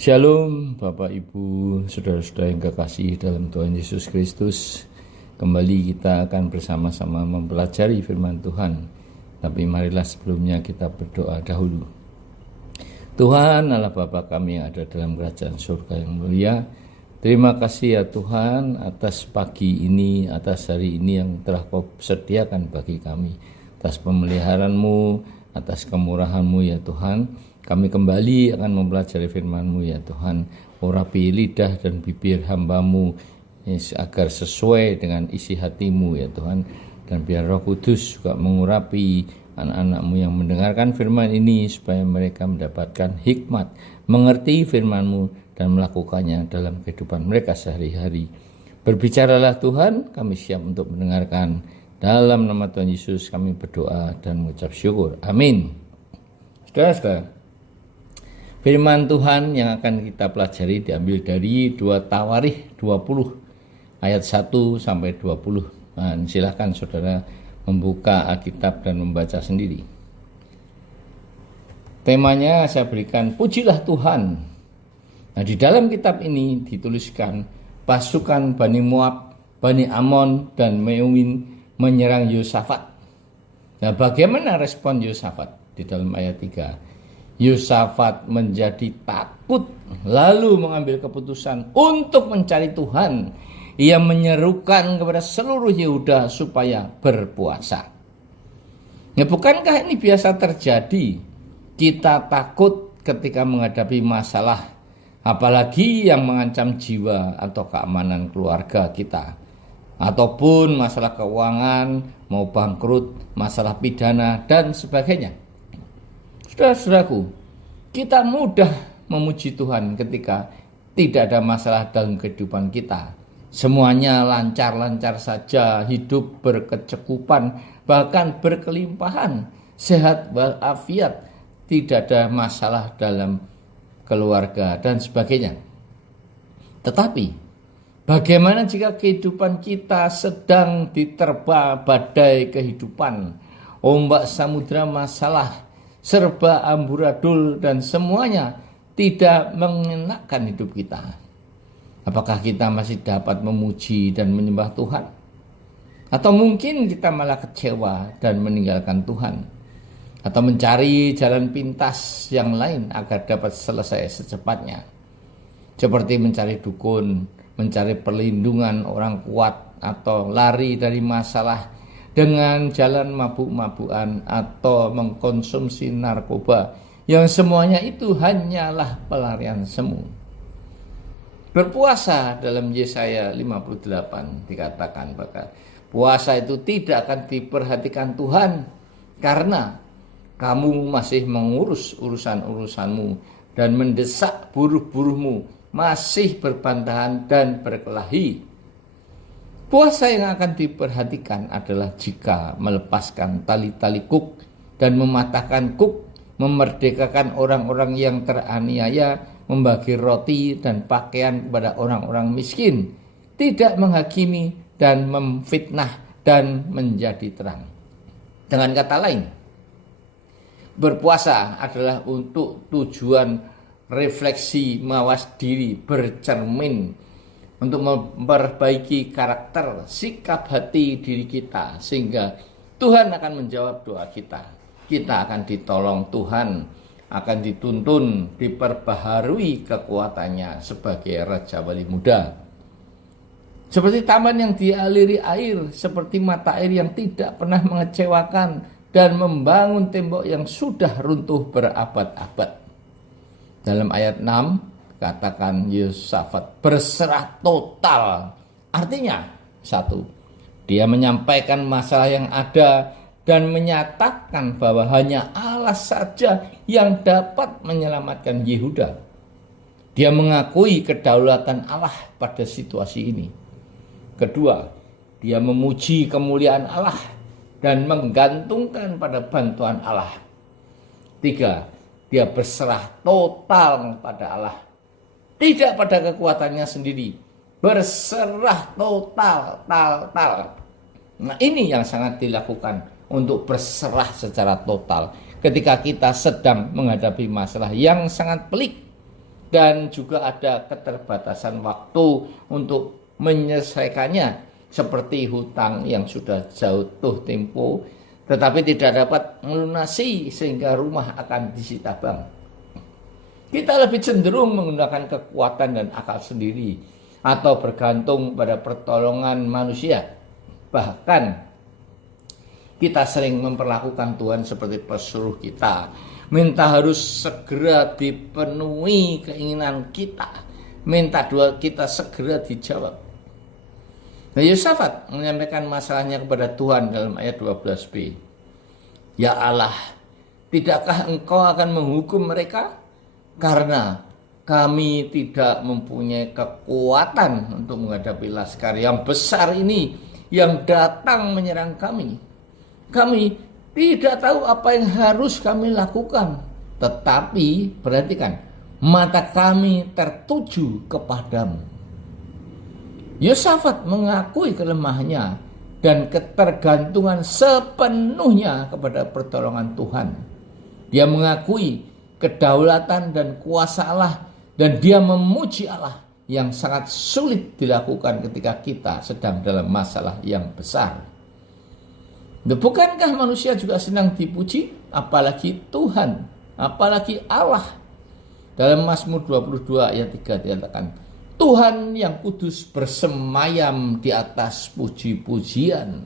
Shalom Bapak Ibu, saudara-saudara yang kekasih dalam Tuhan Yesus Kristus. Kembali kita akan bersama-sama mempelajari firman Tuhan. Tapi marilah sebelumnya kita berdoa dahulu. Tuhan Allah Bapa kami yang ada dalam kerajaan surga yang mulia, terima kasih ya Tuhan atas pagi ini, atas hari ini yang telah Kau sediakan bagi kami. Atas pemeliharaan-Mu, atas kemurahan-Mu ya Tuhan. Kami kembali akan mempelajari firman-Mu ya Tuhan. Urapi lidah dan bibir hamba-Mu agar sesuai dengan isi hati-Mu ya Tuhan. Dan biar Roh Kudus juga mengurapi anak-anak-Mu yang mendengarkan firman ini, supaya mereka mendapatkan hikmat, mengerti firman-Mu dan melakukannya dalam kehidupan mereka sehari-hari. Berbicaralah Tuhan, kami siap untuk mendengarkan. Dalam nama Tuhan Yesus kami berdoa dan mengucap syukur. Amin. Saudara-saudara, firman Tuhan yang akan kita pelajari diambil dari 2 Tawarikh 20 ayat 1 sampai 20. Nah, silakan saudara membuka Alkitab dan membaca sendiri. Temanya saya berikan pujilah Tuhan. Nah, di dalam kitab ini dituliskan pasukan Bani Moab, Bani Amon dan Meumin menyerang Yosafat. Nah, bagaimana respon Yosafat di dalam ayat 3? Yosafat menjadi takut, lalu mengambil keputusan untuk mencari Tuhan. Ia menyerukan kepada seluruh Yehuda supaya berpuasa. Ya, bukankah ini biasa terjadi? Kita takut ketika menghadapi masalah, apalagi yang mengancam jiwa atau keamanan keluarga kita, ataupun masalah keuangan, mau bangkrut, masalah pidana, dan sebagainya. Saudara-saudaraku, kita mudah memuji Tuhan ketika tidak ada masalah dalam kehidupan kita. Semuanya lancar-lancar saja, hidup berkecukupan, bahkan berkelimpahan, sehat walafiat, tidak ada masalah dalam keluarga dan sebagainya. Tetapi, bagaimana jika kehidupan kita sedang diterpa badai kehidupan, ombak samudra masalah, serba amburadul dan semuanya tidak mengenakan hidup kita? Apakah kita masih dapat memuji dan menyembah Tuhan? Atau mungkin kita malah kecewa dan meninggalkan Tuhan? Atau mencari jalan pintas yang lain agar dapat selesai secepatnya? Seperti mencari dukun, mencari perlindungan orang kuat, atau lari dari masalah dengan jalan mabuk-mabukan atau mengkonsumsi narkoba, yang semuanya itu hanyalah pelarian semu. Berpuasa dalam Yesaya 58 dikatakan bahwa puasa itu tidak akan diperhatikan Tuhan karena kamu masih mengurus urusan-urusanmu dan mendesak buruh-buruhmu masih berbantahan dan berkelahi. Puasa yang akan diperhatikan adalah jika melepaskan tali-tali kuk dan mematahkan kuk, memerdekakan orang-orang yang teraniaya, membagi roti dan pakaian kepada orang-orang miskin, tidak menghakimi dan memfitnah dan menjadi terang. Dengan kata lain, berpuasa adalah untuk tujuan refleksi, mawas diri, bercermin, untuk memperbaiki karakter, sikap hati diri kita, sehingga Tuhan akan menjawab doa kita. Kita akan ditolong Tuhan, akan dituntun, diperbaharui kekuatannya sebagai Raja Wali Muda. Seperti taman yang dialiri air, seperti mata air yang tidak pernah mengecewakan, dan membangun tembok yang sudah runtuh berabad-abad. Dalam ayat 6, katakan Yosafat berserah total. Artinya, 1, dia menyampaikan masalah yang ada dan menyatakan bahwa hanya Allah saja yang dapat menyelamatkan Yehuda. Dia mengakui kedaulatan Allah pada situasi ini. Kedua, dia memuji kemuliaan Allah dan menggantungkan pada bantuan Allah. 3, dia berserah total pada Allah, tidak pada kekuatannya sendiri, berserah total. Nah, ini yang sangat dilakukan untuk berserah secara total ketika kita sedang menghadapi masalah yang sangat pelik. dan juga ada keterbatasan waktu untuk menyelesaikannya, seperti hutang yang sudah jatuh tempo tetapi tidak dapat melunasi sehingga rumah akan disita bank. Kita lebih cenderung menggunakan kekuatan dan akal sendiri atau bergantung pada pertolongan manusia. Bahkan kita sering memperlakukan Tuhan seperti pesuruh kita, minta harus segera dipenuhi keinginan kita, minta doa kita segera dijawab. Nah, Yosafat menyampaikan masalahnya kepada Tuhan dalam ayat 12b. Ya Allah, tidakkah engkau akan menghukum mereka? Karena kami tidak mempunyai kekuatan untuk menghadapi laskar yang besar ini yang datang menyerang kami. Kami tidak tahu apa yang harus kami lakukan. Tetapi perhatikan, mata kami tertuju kepadamu. Yosafat mengakui kelemahannya dan ketergantungan sepenuhnya kepada pertolongan Tuhan. Dia mengakui kedaulatan dan kuasa Allah, dan dia memuji Allah yang sangat sulit dilakukan ketika kita sedang dalam masalah yang besar. Bukankah manusia juga senang dipuji? Apalagi Tuhan, apalagi Allah. Dalam Mazmur 22 ayat 3 dikatakan, Tuhan yang kudus bersemayam di atas puji-pujian.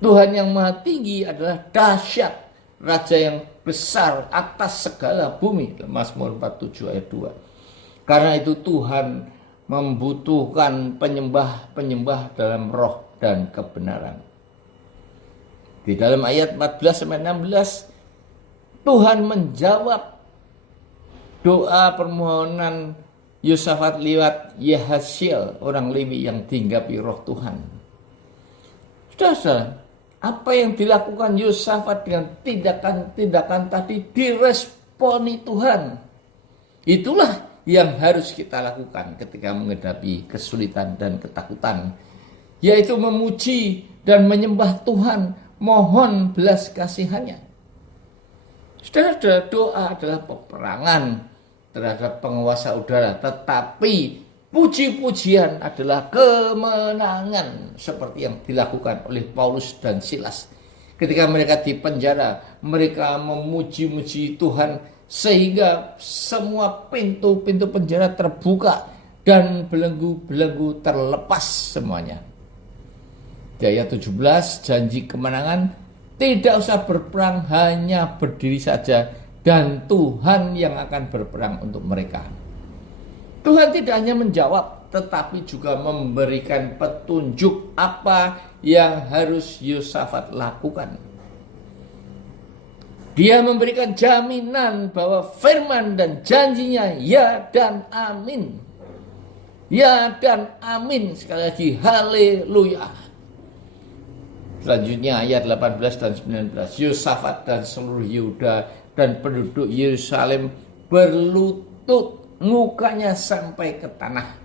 Tuhan yang maha tinggi adalah dahsyat, Raja yang besar atas segala bumi. Mazmur 47 ayat 2. Karena itu Tuhan membutuhkan penyembah-penyembah dalam roh dan kebenaran. Di dalam ayat 14-16, Tuhan menjawab doa permohonan Yosafat lewat Yahasiel, orang Lewi yang dihinggapi roh Tuhan. Saudara, apa yang dilakukan Yosafat dengan tindakan-tindakan tadi diresponi Tuhan. Itulah yang harus kita lakukan ketika menghadapi kesulitan dan ketakutan, yaitu memuji dan menyembah Tuhan, mohon belas kasihannya. Saudara, doa adalah peperangan terhadap penguasa udara, tetapi puji-pujian adalah kemenangan, seperti yang dilakukan oleh Paulus dan Silas. Ketika mereka di penjara, mereka memuji-muji Tuhan sehingga semua pintu-pintu penjara terbuka dan belenggu-belenggu terlepas semuanya. Di ayat 17, janji kemenangan, tidak usah berperang, hanya berdiri saja dan Tuhan yang akan berperang untuk mereka. Tuhan tidak hanya menjawab, tetapi juga memberikan petunjuk apa yang harus Yosafat lakukan. Dia memberikan jaminan bahwa firman dan janjinya ya dan amin. Ya dan amin. Sekali lagi, haleluya. Selanjutnya ayat 18 dan 19. Yosafat dan seluruh Yehuda dan penduduk Yerusalem berlutut, mukanya sampai ke tanah.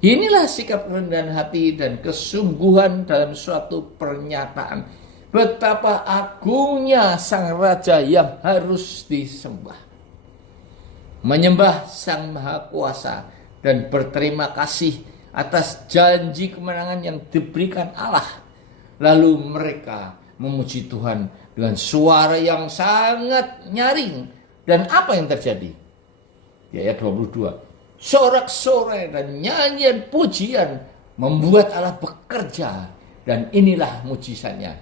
Inilah sikap kerendahan hati dan kesungguhan dalam suatu pernyataan. Betapa agungnya sang raja yang harus disembah. Menyembah sang maha kuasa dan berterima kasih atas janji kemenangan yang diberikan Allah. Lalu mereka memuji Tuhan dengan suara yang sangat nyaring. Dan apa yang terjadi? Di ayat 22. Sorak-sorai dan nyanyian pujian membuat Allah bekerja. Dan inilah mujizatnya.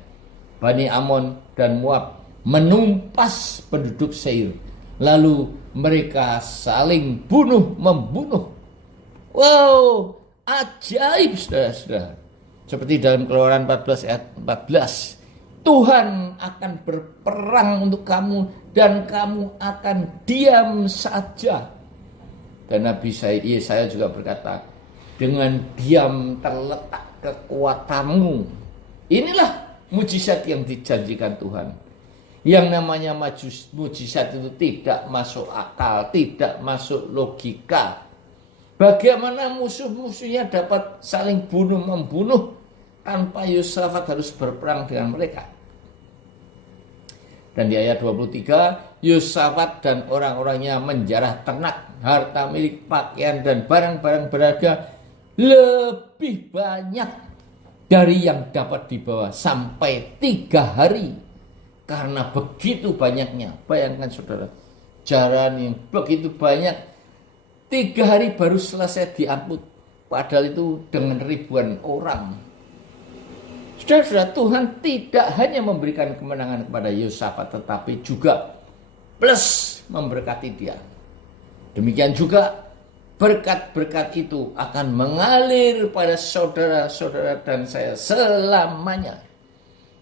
Bani Amon dan Moab menumpas penduduk Seir. Lalu mereka saling bunuh-membunuh. Wow, ajaib saudara-saudara. Seperti dalam Keluaran 14 ayat 14. Tuhan akan berperang untuk kamu dan kamu akan diam saja. Dan Nabi Yesaya juga berkata, dengan diam terletak kekuatanmu. Inilah mujizat yang dijanjikan Tuhan. Yang namanya mujizat itu tidak masuk akal, tidak masuk logika. Bagaimana musuh-musuhnya dapat saling bunuh-membunuh tanpa Yosafat harus berperang dengan mereka? Dan di ayat 23, Yosafat dan orang-orangnya menjarah ternak, harta milik, pakaian, dan barang-barang berharga lebih banyak dari yang dapat dibawa sampai 3 hari. Karena begitu banyaknya, bayangkan saudara, jaran yang begitu banyak, 3 hari baru selesai diangkut. Padahal itu dengan ribuan orang. Saudara-saudara, Tuhan tidak hanya memberikan kemenangan kepada Yosafat, tetapi juga plus memberkati dia. Demikian juga berkat-berkat itu akan mengalir pada saudara-saudara dan saya selamanya.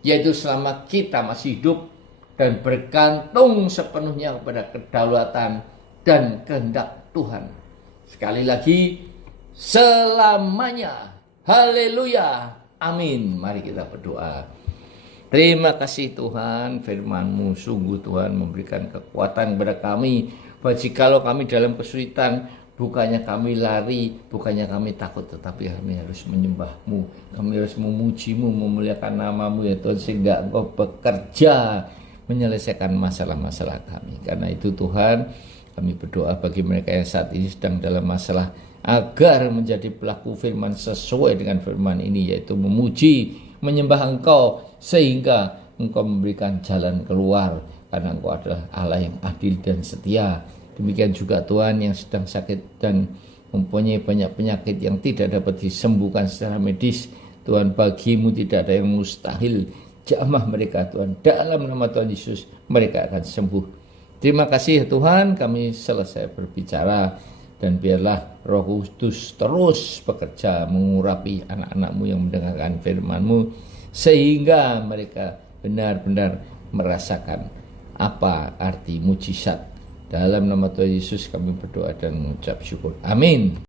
Yaitu selama kita masih hidup dan bergantung sepenuhnya kepada kedaulatan dan kehendak Tuhan. Sekali lagi, selamanya. Haleluya. Amin. Mari kita berdoa. Terima kasih Tuhan, firman-Mu sungguh Tuhan memberikan kekuatan kepada kami. Jikalau kami dalam kesulitan, bukannya kami lari, bukannya kami takut, tetapi kami harus menyembah-Mu. Kami harus memuji-Mu, memuliakan nama-Mu ya Tuhan, sehingga Engkau bekerja menyelesaikan masalah-masalah kami. Karena itu Tuhan, kami berdoa bagi mereka yang saat ini sedang dalam masalah, agar menjadi pelaku firman sesuai dengan firman ini, yaitu memuji, menyembah Engkau, sehingga Engkau memberikan jalan keluar, karena Engkau adalah Allah yang adil dan setia. Demikian juga Tuhan yang sedang sakit dan mempunyai banyak penyakit yang tidak dapat disembuhkan secara medis, Tuhan, bagi-Mu tidak ada yang mustahil. Jamah mereka Tuhan, dalam nama Tuhan Yesus mereka akan sembuh. Terima kasih Tuhan, kami selesai berbicara, dan biarlah Roh Kudus terus bekerja mengurapi anak-anak-Mu yang mendengarkan firman-Mu, sehingga mereka benar-benar merasakan apa arti mujizat. Dalam nama Tuhan Yesus kami berdoa dan mengucap syukur. Amin.